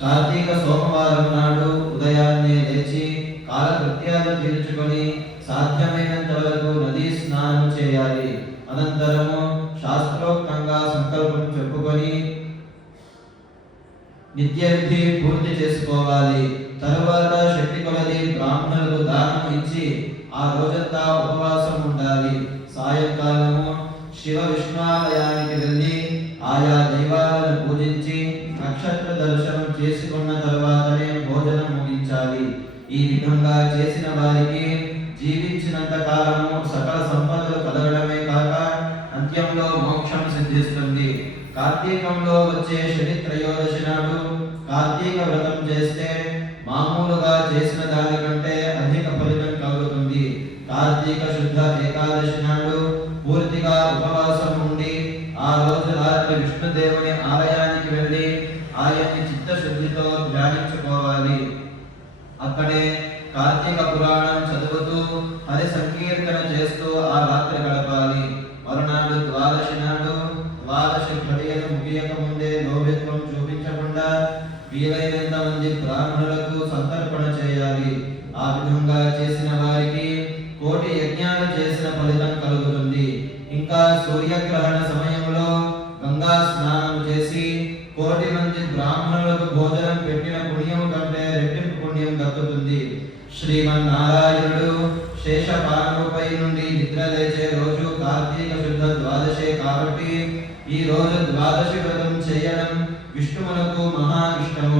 కార్తీక సోమవారం నాడు ఉదయాన్నే లేచి కాలకృత్యాలు తీర్చుకొని సాధ్యమైనంత వరకు నదీ స్నానం చేయాలి. అనంతరము శాస్త్రోక్తంగా సంకల్పం చెప్పుకొని నిత్యవిధి పూర్తి చేసుకోవాలి. తరువాత శక్తి కొలది బ్రాహ్మణులకు దానం ఇచ్చి ఆ రోజంతా ఉపవాసం ఉండాలి. సాయంకాలము శివ విష్ణాలయానికి వెళ్ళి ఆయా దైవాల చేసిన వారికి జీవించినంత కాలము సకల సంపదలు కలగడమే కాక అంత్యంలో మోక్షం సిద్ధిస్తుంది. కార్తీకంలో వచ్చే శని త్రయోదశి నాడు కార్తీక వ్రతం చేస్తే మామూలుగా చేసిన దానికంటే అధిక ఫలితం కలుగుతుంది. కార్తీక శుద్ధ ఏకాదశి నాడు శ్రీమన్నారాయణుడు శేషపాలపై నుండి నిద్ర లేచే రోజు కార్తీక శుద్ధ ద్వాదశే కాబట్టి ఈ రోజు ద్వాదశి వ్రతం చేయడం విష్ణువులకు మహా ఇష్టము.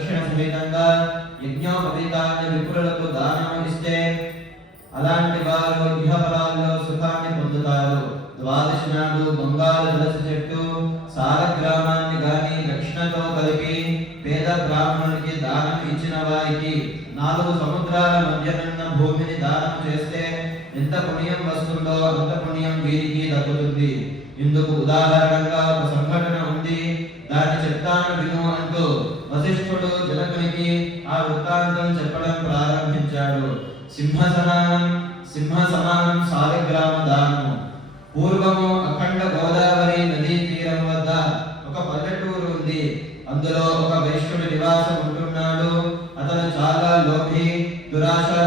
దక్షిణ సమేతంగా యజ్ఞోపవీతాన్ని విపులకు దానం ఇస్తే అలాంటి వారు ఇహపరాల్లో సుఖాన్ని పొందుతారు. ద్వాదశి నాడు బంగారు తులసి చెట్టు సార గ్రామాన్ని గాని దక్షిణతో కలిపి పేద బ్రాహ్మణుడికి దానం ఇచ్చిన వారికి నాలుగు సముద్రాల మధ్యనున్న భూమిని దానం చేస్తే ఎంత పుణ్యం వస్తుందో అంత పుణ్యం వీరికి తగ్గుతుంది ఇందుకు ఉదాహరణ शाला लोभी दुराशा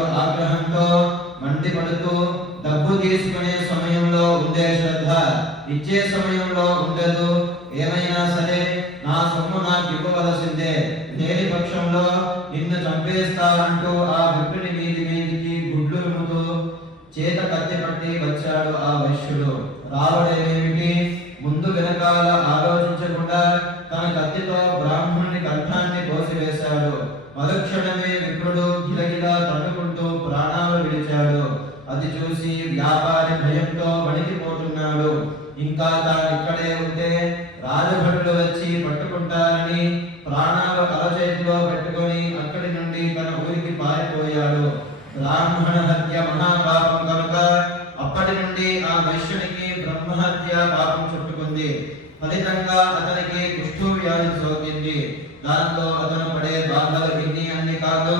యొక్క ఆగ్రహంతో మండిపడుతూ డబ్బు తీసుకునే సమయంలో ఉండే శ్రద్ధ ఇచ్చే సమయంలో ఉండదు. ఏమైనా సరే వైశ్యునికి బ్రహ్మహత్య పాపం చుట్టుకుంది. ఫలితంగా అతనికి కుష్ఠు వ్యాధి సోకింది. దాంతో అతను పడే బాధలు విని అన్ని కాదు.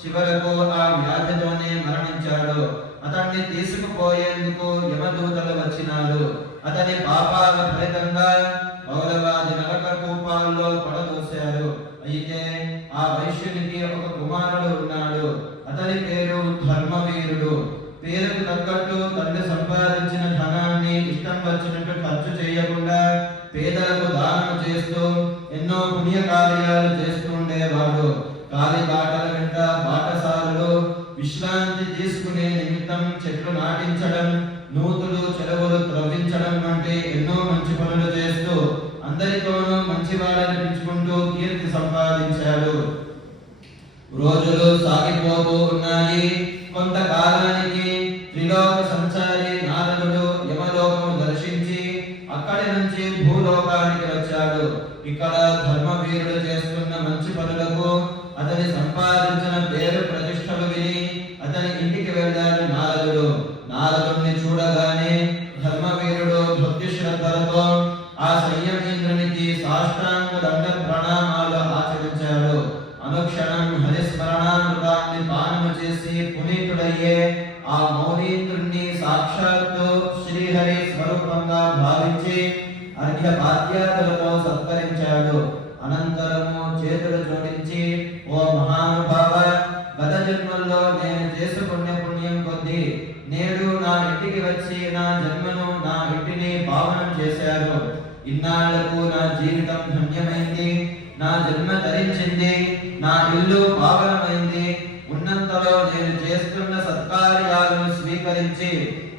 చివరకు ఆ వ్యాధితోనే మరణించాడు. అతన్ని తీసుకుపోయేందుకు యమదూతలు వచ్చినాడు అతని పాపాల ఫలితంగా పౌరవాది నరక కూపాల్లో చేస్తూ ఎన్నో పుణ్య కార్యాలు చేస్తూ ఉండేవాడు కాలి బాటల వెంట బాటసారులు విశ్రాంతి తీసుకునే నిమిత్తం చెట్లు నాటించడం నూతులు చెరువులు త్రవ్వించడం వంటి ఎన్నో మంచి పనులు చేస్తూ అందరితోనూ మంచి వాళ్ళని పెంచుకుంటూ కీర్తి సంపాదించాడు. రోజులు సాగిపోతూ ఉన్నాయి. కొంతకాలం భావించి అన్య బాధ్యతలతో సత్కరించాడు. అనంతరము చేతులు జోడించి ఓ మహానుభావ గత జన్మల్లో నేను చేసుకున్న పుణ్యం కొద్ది నేడు నా ఇంటికి వచ్చి నా జన్మను నా ఇంటిని పావనం చేశారు. ఇన్నాళ్ళకు నా జీవితం ధన్యమైంది నా జన్మ ధరించింది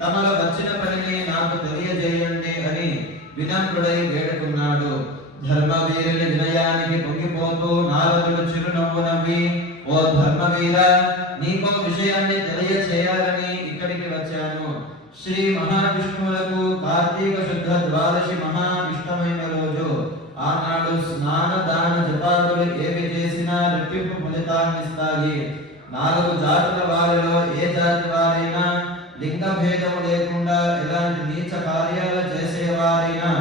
తమలో వచ్చిన పనిని నాకు తెలియజేయండి అని వినమ్రుడై వేడుకున్నాడు. ధర్మవీరుని వినయానికి పొంగిపోతూ నారదుడు చిరునవ్వు నవ్వి ఓ ధర్మవీర నీకో విషయాన్ని తెలియచేయాలని ఇక్కడికి వచ్చాను. శ్రీ మహావిష్ణువులకు కార్తీక శుద్ధ ద్వాదశి మహా ఇష్టమైన రోజు. ఆనాడు స్నాన దాన జపాదులు ఏవి చేసినా రెట్టింపు ఫలితాన్నిస్తాయి నాలుగు జాతుల వారిలో ఏ జాతి వారి లింగ భేదము లేకుండా ఎలాంటి నీచ కార్యాలు చేసేవారైనా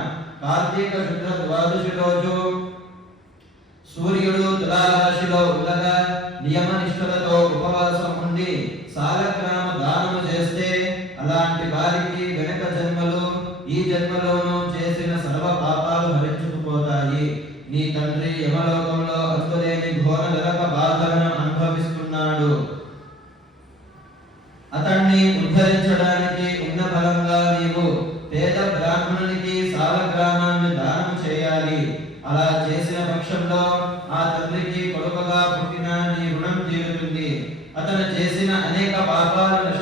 కార్తీక శుద్ధ ద్వాదశి రోజు సూర్యుడు అలా చేసిన పక్షంలో ఆ తండ్రికి కొడుకగా పుట్టిన నీ రుణం తీరుతుంది. అతను చేసిన అనేక పాపాలను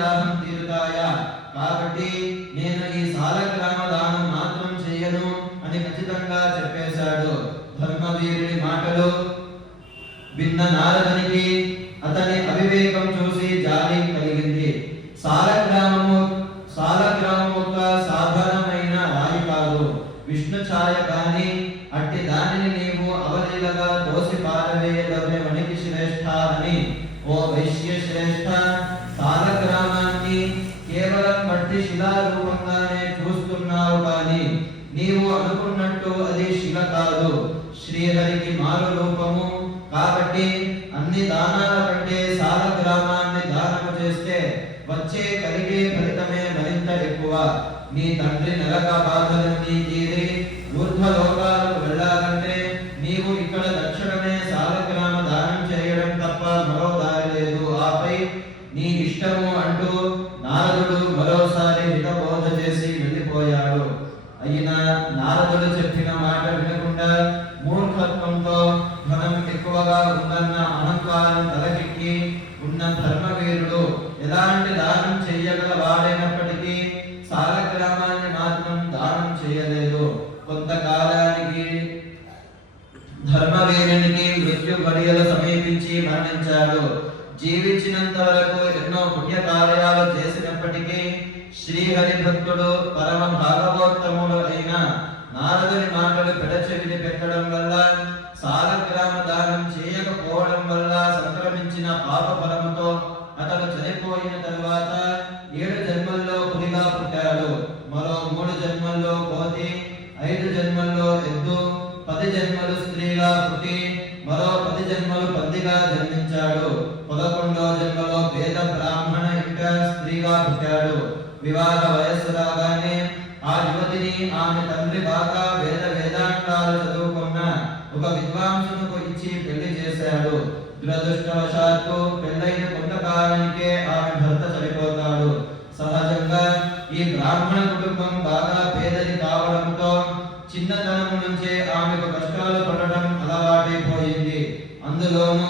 దాహం తీరుతాయా? కాబట్టి నేను ఈ సాలగ్రామ దానం మాత్రం చేయను అని ఖచ్చితంగా చెప్పేశాడు. ధర్మవీరుడి మాటలు భిన్న నారదునికి కలిగే ఫలితమే మరింత ఎక్కువ. నీ తండ్రి నరక బాధలన్నీ తీరి భక్తుడు పరమ భాగవోత్తముడు అయిన నారదుని మాటలు పెడచెవిని పెట్టడం వల్ల సాలగ్రామ దానం చేయకపోవడం వల్ల సంక్రమించిన పాప పరముతో అతడు చనిపోయిన తర్వాత ఏడు ఆమె తండ్రి బాగా వేద వేదాంతాలు చదువుకున్న ఒక విద్వాంసునకు ఇచ్చి పెళ్ళి చేశాడు. దురదృష్టవశాత్తు పెళ్ళైన కొంతకాలానికే ఆమె భర్త చనిపోతాడు. సహజంగా ఈ బ్రాహ్మణ కుటుంబం బాగా పేదది కావడంతో చిన్నతనం నుంచే ఆమెకు కష్టాలు పడడం అలవాటైపోయింది. అందులోనూ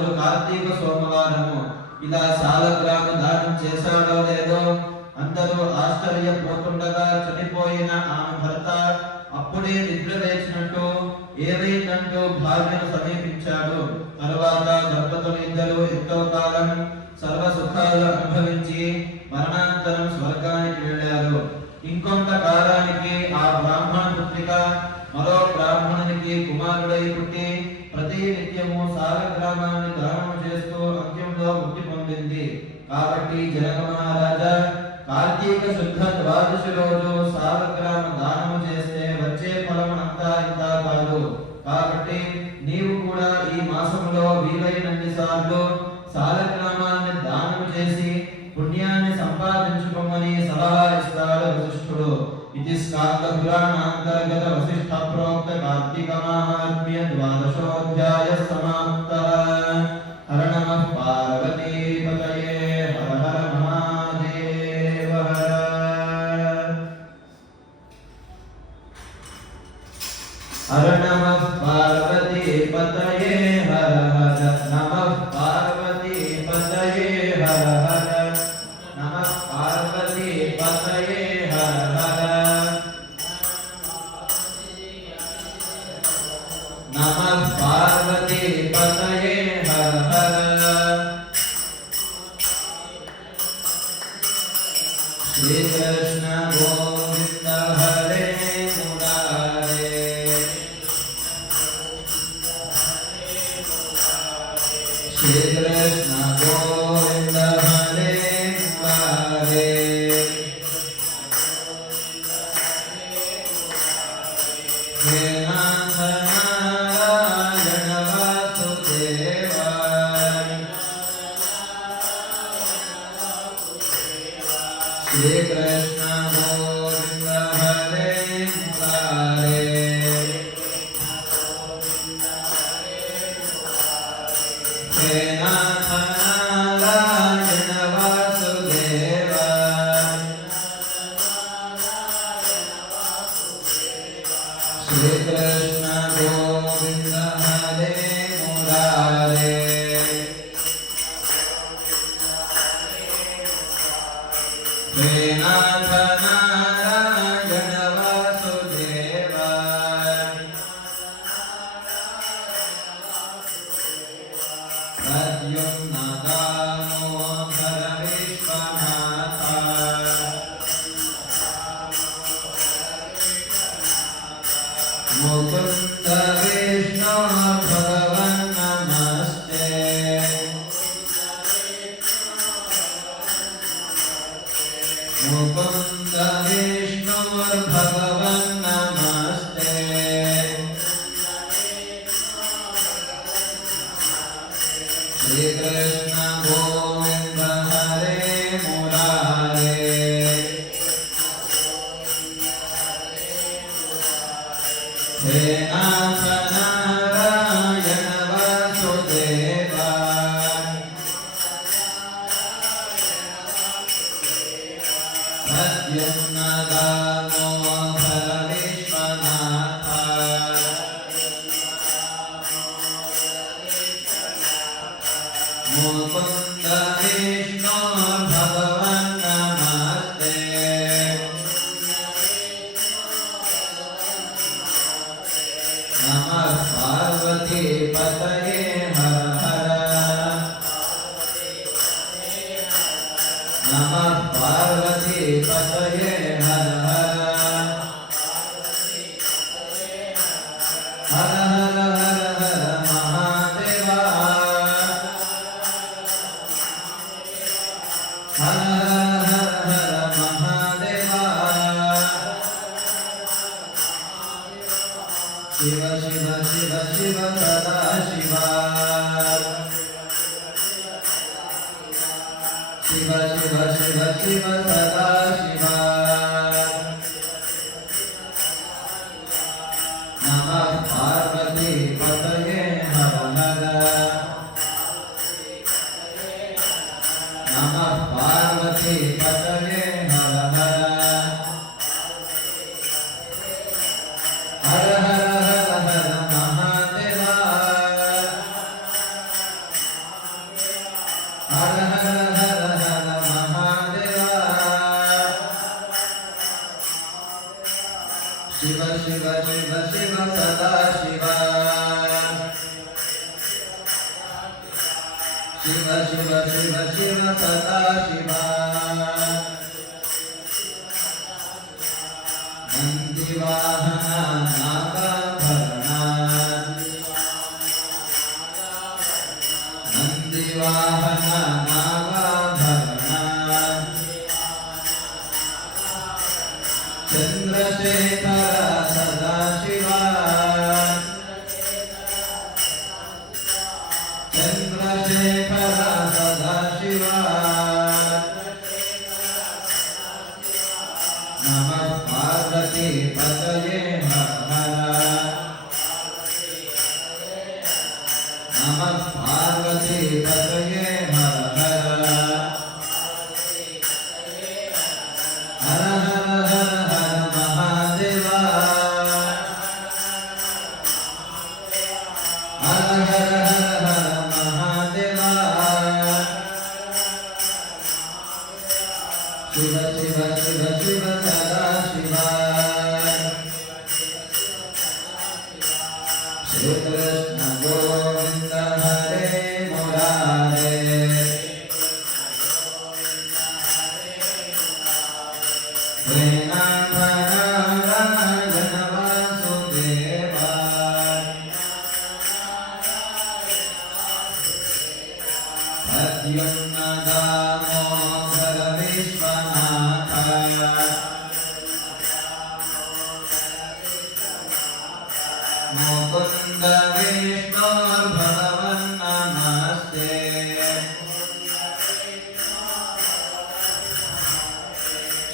రోజు కార్తీక సోమవారము. ఇలా సాలగ్రామ దానం చేశాడో లేదో అందరూ ఆశ్చర్యపోతుండగా చనిపోయిన ఆమె భర్త అప్పుడే నిద్ర లేచినట్టు ఏదైందంటూ భార్యను సమీపించాడు. తర్వాత దంపతులు ఇద్దరు ఎంతో కాలం సర్వ సుఖాలు అనుభవించారు. కాబట్టి జనక మహారాజా కార్తీక శుద్ధ ద్వాదశి రోజు సాలగ్రామ దానము చేస్తే వచ్చే ఫలం అంతా ఇంత కాదు. కాబట్టి నీవు కూడా ఈ మాసంలో వీలైనన్ని సార్లు సాలగ్రామాన్ని దానము చేసి పుణ్యాన్ని సంపాదించుకోమని సలహా ఇస్తాడు వశిష్ఠుడు. ఇది స్కాంద పురాణాంతర్గత వశిష్ఠ ప్రోక్త కార్తీక మహాత్మ్య ద్వాదశోధ్యాయ సమాప్త Krishna भगवन् पार्वती पतये हर पार्वती पतये नन्दिवाहना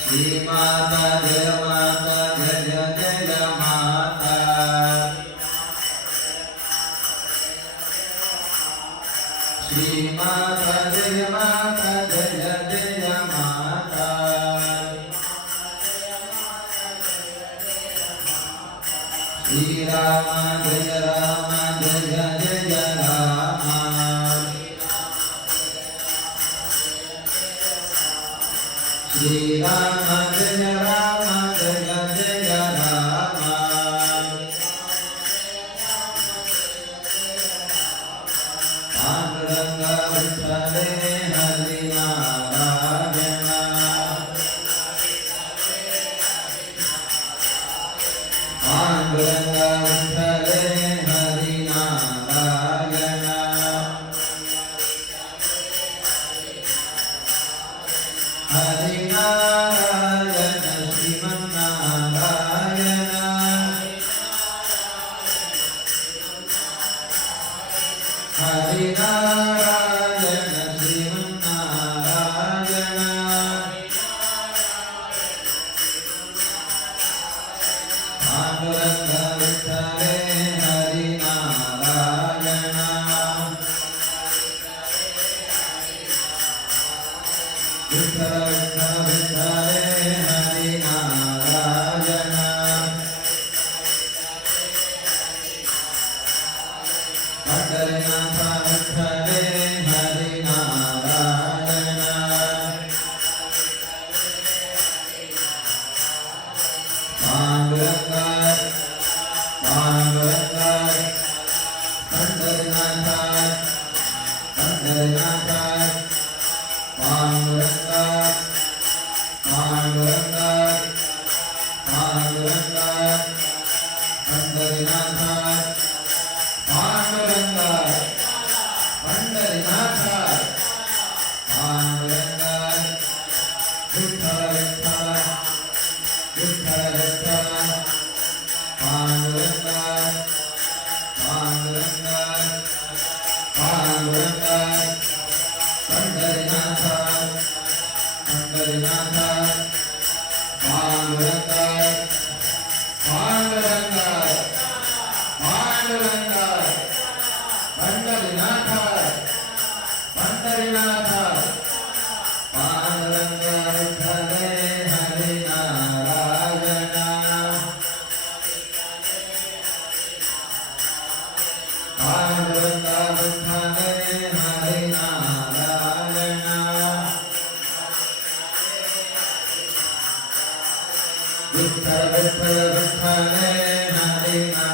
श्रीमाता जय Yes, हरे हरे